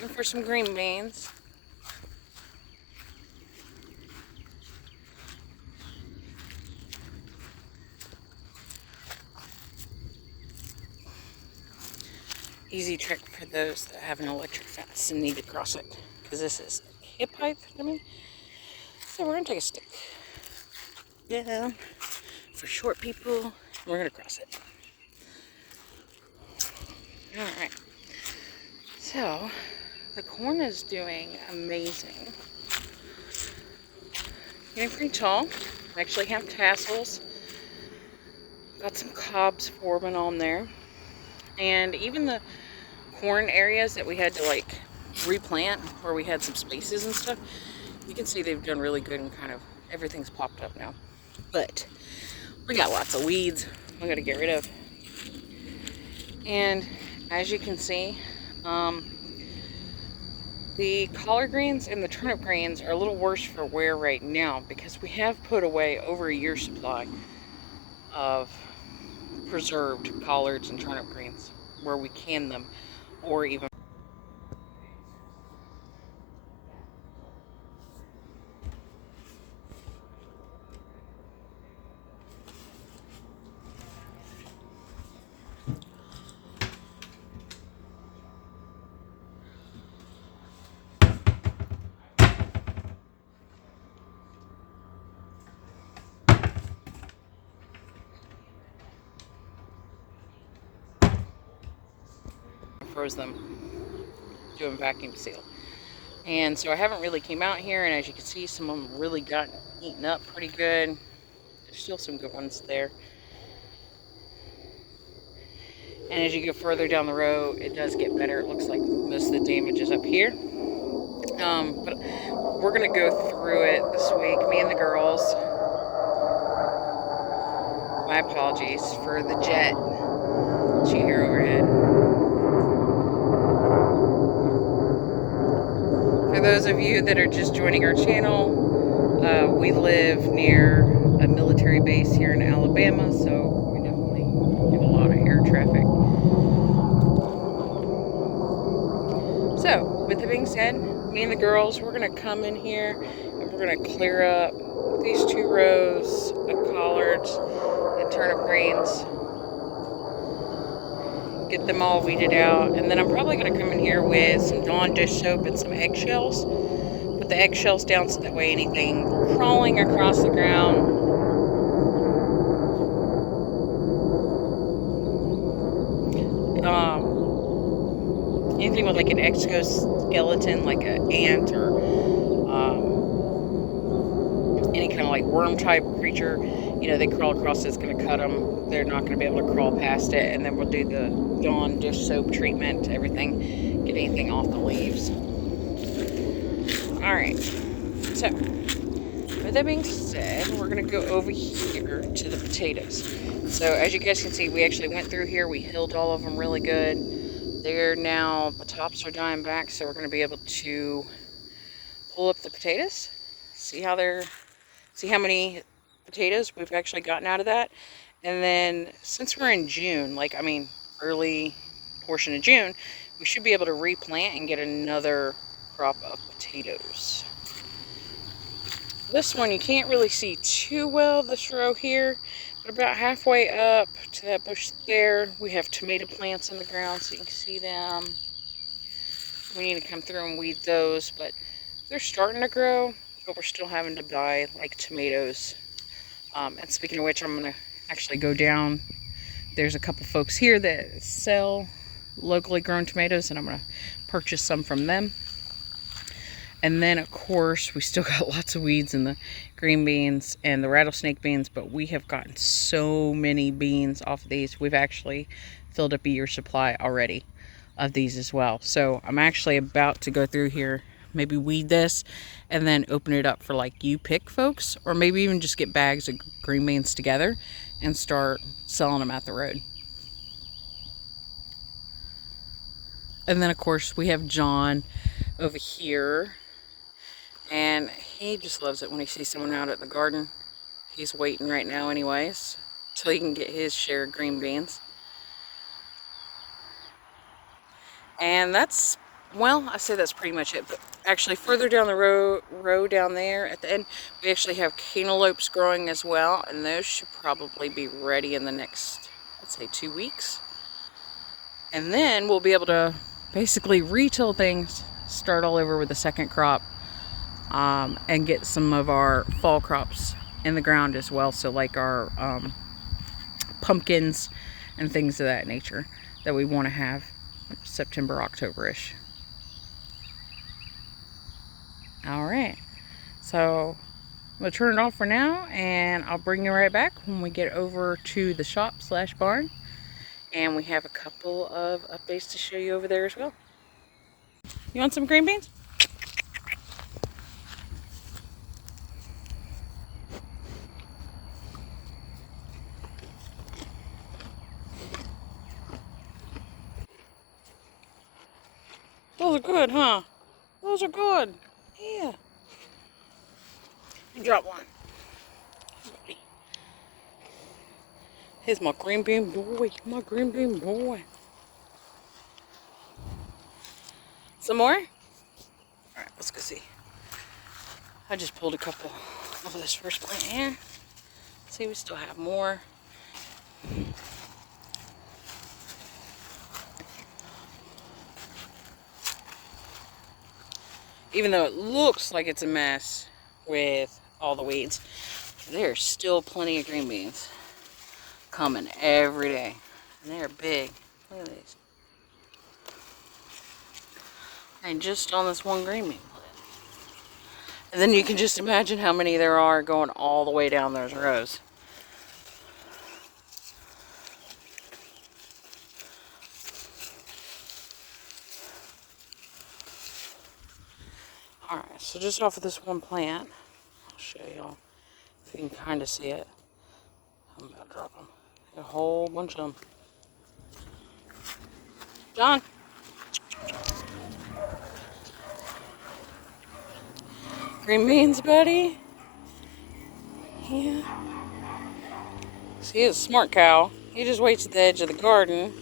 waiting for some green beans. Easy trick for those that have an electric fence and need to cross it, because this is hip height to me. So we're gonna take a stick down for short people. We're gonna cross it. All right. So the corn is doing amazing. Getting pretty tall. I actually have tassels. Got some cobs forming on there, and even the corn areas that we had to like replant where we had some spaces and stuff, you can see they've done really good and kind of everything's popped up now. But we got lots of weeds we gotta get rid of. And as you can see, the collard greens and the turnip greens are a little worse for wear right now because we have put away over a year's supply of preserved collards and turnip greens where we can them, or even froze them doing vacuum seal. And so I haven't really came out here, and as you can see, some of them really got eaten up pretty good. There's still some good ones there. And as you go further down the road, it does get better. It looks like most of the damage is up here. But we're gonna go through it this week, me and the girls. My apologies for the jet that you hear overhead. For those of you that are just joining our channel, we live near a military base here in Alabama, so we definitely do a lot of air traffic. So, with that being said, me and the girls, we're going to come in here and we're going to clear up these 2 rows of collards and turnip greens. Get them all weeded out, and then I'm probably going to come in here with some Dawn dish soap and some eggshells. Put the eggshells down so that way anything crawling across the ground anything with like an exoskeleton, like an ant or any kind of like worm type creature, you know, they crawl across, it's going to cut them. They're not going to be able to crawl past it. And then we'll do the Dawn dish soap treatment, everything, get anything off the leaves. All right, so with that being said, we're going to go over here to the potatoes. So as you guys can see, we actually went through here, we hilled all of them really good. They're now, the tops are dying back, so we're going to be able to pull up the potatoes, see how many potatoes we've actually gotten out of that. And then since we're in June, early portion of June, we should be able to replant and get another crop of potatoes. This one you can't really see too well, this row here, but about halfway up to that bush there, we have tomato plants in the ground, so you can see them. We need to come through and weed those, but they're starting to grow, but we're still having to buy like tomatoes. And speaking of which, I'm gonna actually go down. There's a couple folks here that sell locally grown tomatoes, and I'm gonna purchase some from them. And then of course we still got lots of weeds in the green beans and the rattlesnake beans, but we have gotten so many beans off of these. We've actually filled up a year's supply already of these as well. So I'm actually about to go through here, maybe weed this and then open it up for like you pick folks, or maybe even just get bags of green beans together and start selling them at the road. And then of course we have John over here, and he just loves it when he sees someone out at the garden. He's waiting right now anyways, till he can get his share of green beans. And that's well, I say that's pretty much it, but actually further down the row down there at the end, we actually have cantaloupes growing as well, and those should probably be ready in the next, let's say, 2 weeks. And then we'll be able to basically retill things, start all over with the second crop, and get some of our fall crops in the ground as well. So like our pumpkins and things of that nature that we want to have September, October-ish. All right, so I'm gonna turn it off for now, and I'll bring you right back when we get over to the shop/barn, and we have a couple of updates to show you over there as well. You want some green beans? Those are good, huh? Those are good. Yeah. You drop one. Here's my green bean boy. My green bean boy. Some more? Alright, let's go see. I just pulled a couple of this first plant here. See, we still have more. Even though it looks like it's a mess with all the weeds, there's still plenty of green beans coming every day. And they're big. Look at these. And just on this one green bean plant. And then you can just imagine how many there are going all the way down those rows. Alright, so just off of this one plant, I'll show y'all if you can kind of see it. I'm about to drop them. A whole bunch of them. John! Green beans, buddy? Yeah. See, he's a smart cow. He just waits at the edge of the garden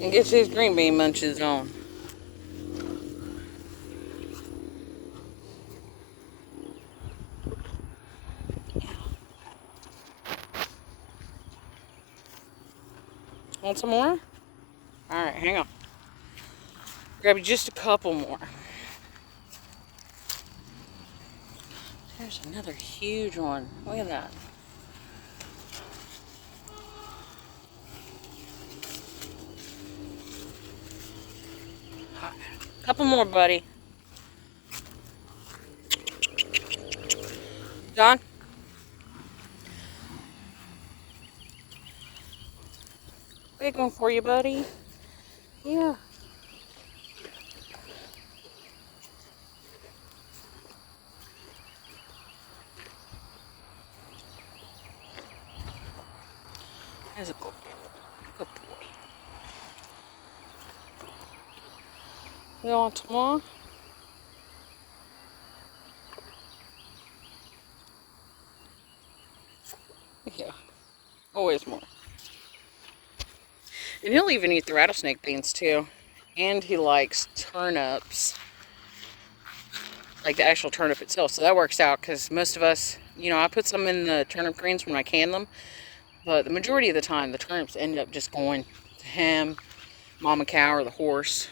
and gets his green bean munches on. Want some more? Alright, hang on. Grab you just a couple more. There's another huge one. Look at that. Couple more, buddy. John? Big one for you, buddy. Yeah. There's a good boy. Good boy. You want some more? Yeah. Always more. And he'll even eat the rattlesnake beans too. And he likes turnips. Like the actual turnip itself. So that works out because most of us, you know, I put some in the turnip greens when I can them. But the majority of the time, the turnips end up just going to him, mama cow, or the horse.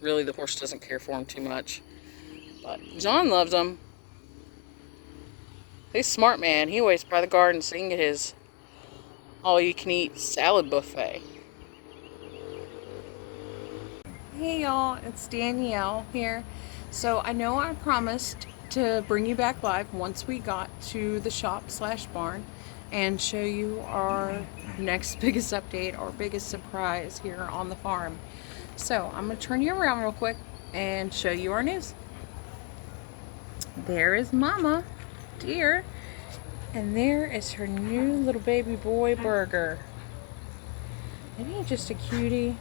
Really, the horse doesn't care for them too much. But John loves them. He's a smart man. He waits by the garden so he can get his all-you-can-eat salad buffet. Hey y'all, it's Danielle here. So I know I promised to bring you back live once we got to the shop/barn and show you our next biggest update, our biggest surprise here on the farm. So I'm going to turn you around real quick and show you our news. There is Mama, dear, and there is her new little baby boy Burger. Isn't he just a cutie?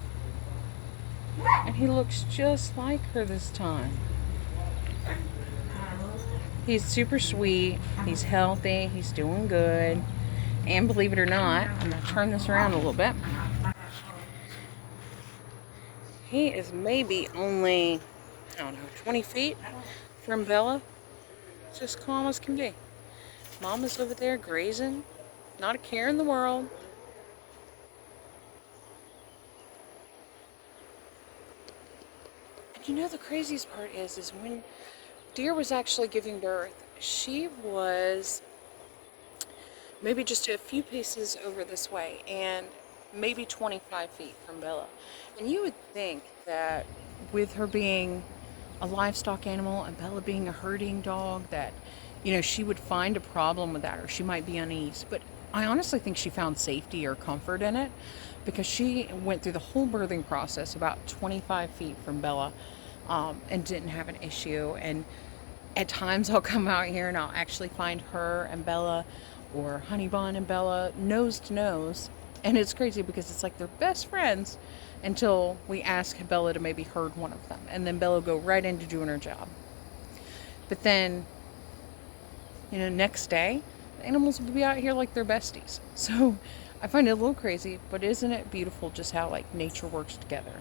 And he looks just like her this time. He's super sweet, he's healthy, he's doing good. And believe it or not, I'm going to turn this around a little bit. He is maybe only, I don't know, 20 feet from Bella. Just calm as can be. Mama's over there grazing, not a care in the world. And you know the craziest part is when Deer was actually giving birth, she was maybe just a few paces over this way and maybe 25 feet from Bella. And you would think that with her being a livestock animal and Bella being a herding dog that, you know, she would find a problem with that or she might be uneasy. But I honestly think she found safety or comfort in it because she went through the whole birthing process about 25 feet from Bella, and didn't have an issue. And at times I'll come out here and I'll actually find her and Bella or Honey Bun and Bella nose to nose. And it's crazy because it's like they're best friends until we ask Bella to maybe herd one of them. And then Bella will go right into doing her job. But then, you know, next day, the animals will be out here like they're besties. So I find it a little crazy, but isn't it beautiful just how like nature works together?